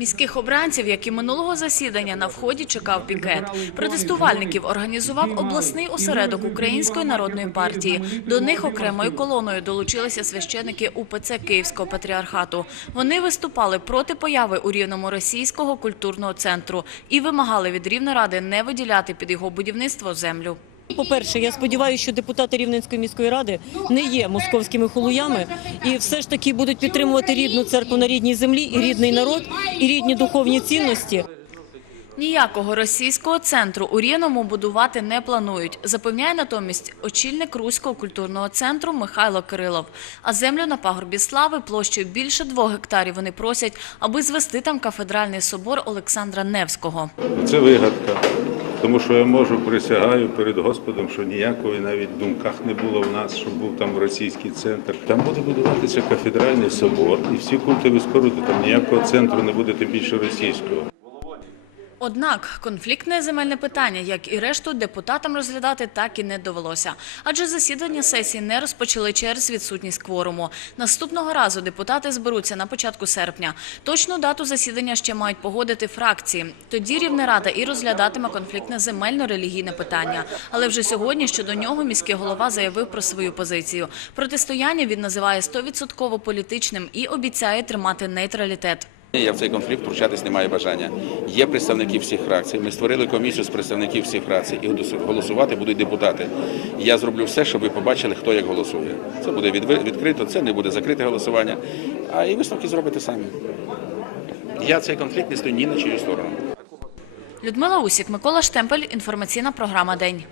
Міських обранців, як і минулого засідання, на вході чекав пікет. Протестувальників організував обласний осередок Української народної партії. До них окремою колоною долучилися священики УПЦ Київського патріархату. Вони виступали проти появи у Рівному російського культурного центру і вимагали від Рівнеради не виділяти під його будівництво землю. По-перше, я сподіваюся, що депутати Рівненської міської ради не є московськими холуями і все ж таки будуть підтримувати рідну церкву на рідній землі, і рідний народ, і рідні духовні цінності. Ніякого російського центру у Рівному будувати не планують, запевняє натомість очільник Руського культурного центру Михайло Кирилов. А землю на пагорбі слави площею більше двох гектарів вони просять, аби звести там кафедральний собор Олександра Невського. Це вигадка. Тому що я можу присягаю перед Господом, що ніякої навіть думках не було в нас, щоб був там російський центр. Там буде будуватися кафедральний собор і всі культові споруди. Там ніякого центру не буде, тим більше російського. Однак конфліктне земельне питання, як і решту, депутатам розглядати так і не довелося. Адже засідання сесії не розпочали через відсутність кворуму. Наступного разу депутати зберуться на початку серпня. Точну дату засідання ще мають погодити фракції. Тоді Рівнерада і розглядатиме конфліктне земельно-релігійне питання. Але вже сьогодні щодо нього міський голова заявив про свою позицію. Протистояння він називає 100% політичним і обіцяє тримати нейтралітет. Я в цей конфлікт втручатись не маю бажання. Є представники всіх фракцій. Ми створили комісію з представників всіх фракцій і голосувати будуть депутати. Я зроблю все, щоб ви побачили, хто як голосує. Це буде відкрито, це не буде закрите голосування. А і висновки зробите самі. Я цей конфлікт не стою ні на чию сторону. Людмила Усік, Микола Штемпель. Інформаційна програма День.